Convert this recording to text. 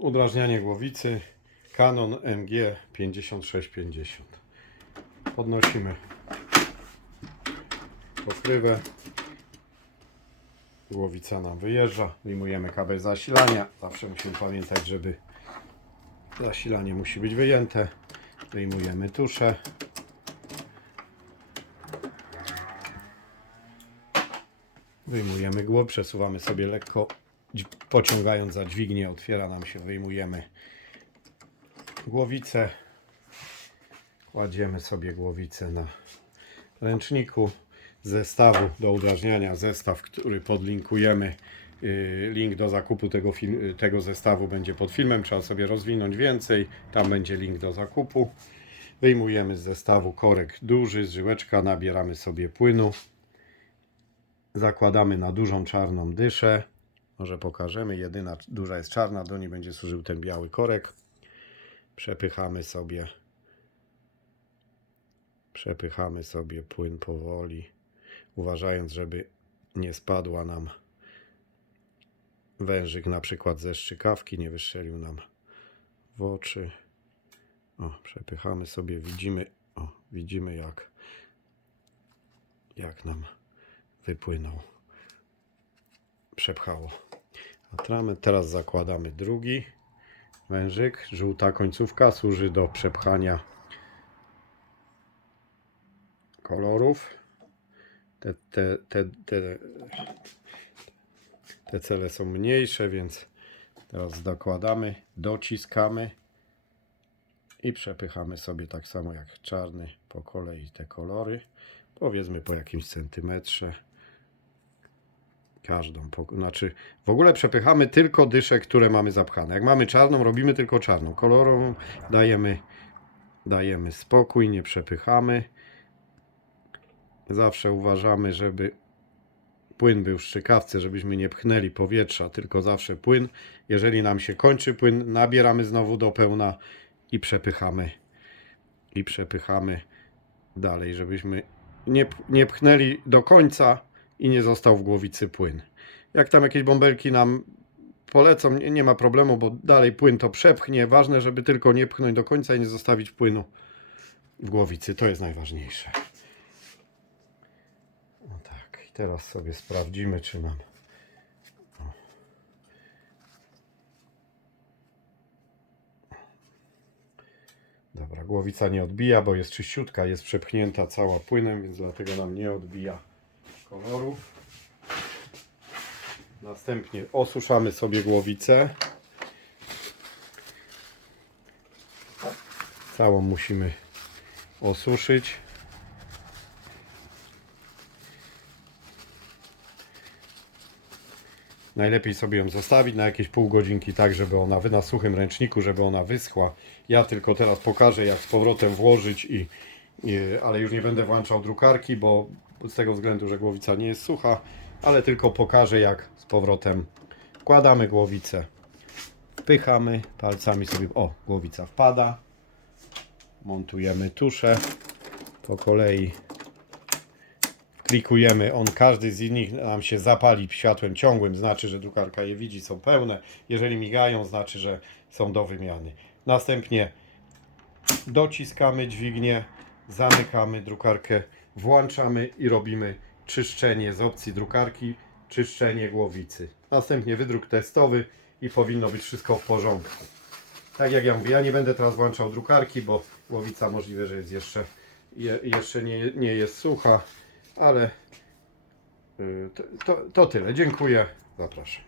Udrażnianie głowicy Canon MG 5650. Podnosimy pokrywę. Głowica nam wyjeżdża. Wyjmujemy kabel zasilania. Zawsze musimy pamiętać, żeby zasilanie musi być wyjęte. Wyjmujemy tuszę. Wyjmujemy głowę, przesuwamy sobie lekko, pociągając za dźwignię, otwiera nam się, wyjmujemy głowicę. Kładziemy sobie głowicę na ręczniku zestawu do udrażniania. Zestaw, który podlinkujemy. Yy, Link do zakupu tego, film, tego zestawu będzie pod filmem. Trzeba sobie rozwinąć więcej. Tam będzie link do zakupu. Wyjmujemy z zestawu korek duży, z żyłeczka, nabieramy sobie płynu zakładamy na dużą czarną dyszę. Może pokażemy. Jedyna duża jest czarna, do niej będzie służył ten biały korek. Przepychamy sobie przepychamy sobie płyn powoli, uważając, żeby nie spadła nam wężyk na przykład ze szczykawki, nie wystrzelił nam w oczy. O, przepychamy sobie, widzimy, o, widzimy jak jak nam wypłynął. Przepchało. Atrament. Teraz zakładamy drugi wężyk. Żółta końcówka służy do przepchania kolorów. Te, te, te, te, te cele są mniejsze, więc teraz dokładamy, dociskamy i przepychamy sobie tak samo jak czarny po kolei te kolory. Powiedzmy po jakimś centymetrze. Każdą, znaczy w ogóle przepychamy tylko dysze, które mamy zapchane. Jak mamy czarną, robimy tylko czarną. Kolorową dajemy, dajemy spokój, nie przepychamy. Zawsze uważamy, żeby płyn był w szczykawce, żebyśmy nie pchnęli powietrza, tylko zawsze płyn. Jeżeli nam się kończy płyn, nabieramy znowu do pełna i przepychamy. I przepychamy dalej, żebyśmy nie, nie pchnęli do końca i nie został w głowicy płyn. Jak tam jakieś bąbelki nam polecą, nie, nie ma problemu, bo dalej płyn to przepchnie. Ważne, żeby tylko nie pchnąć do końca i nie zostawić płynu w głowicy. To jest najważniejsze. No tak, i teraz sobie sprawdzimy, czy mam. Dobra, głowica nie odbija, bo jest czyściutka, jest przepchnięta cała płynem, więc dlatego nam nie odbija koloru. Następnie osuszamy sobie głowicę. Całą musimy osuszyć. Najlepiej sobie ją zostawić na jakieś pół godzinki, tak żeby ona na suchym ręczniku, żeby ona wyschła. Ja tylko teraz pokażę, jak z powrotem włożyć, i, i, ale już nie będę włączał drukarki, bo z tego względu, że głowica nie jest sucha, ale tylko pokażę, jak z powrotem wkładamy głowicę. Wpychamy palcami sobie. O, głowica wpada. Montujemy tuszę po kolei klikujemy, on każdy z nich nam się zapali światłem ciągłym, znaczy, że drukarka je widzi, są pełne. Jeżeli migają, znaczy, że są do wymiany. Następnie dociskamy dźwignię, zamykamy drukarkę, włączamy i robimy czyszczenie z opcji drukarki, czyszczenie głowicy. Następnie wydruk testowy i powinno być wszystko w porządku. Tak jak ja mówię, ja nie będę teraz włączał drukarki, bo głowica możliwe, że jest jeszcze, je, jeszcze nie, nie jest sucha, ale y, to, to, to tyle. Dziękuję. Zapraszam.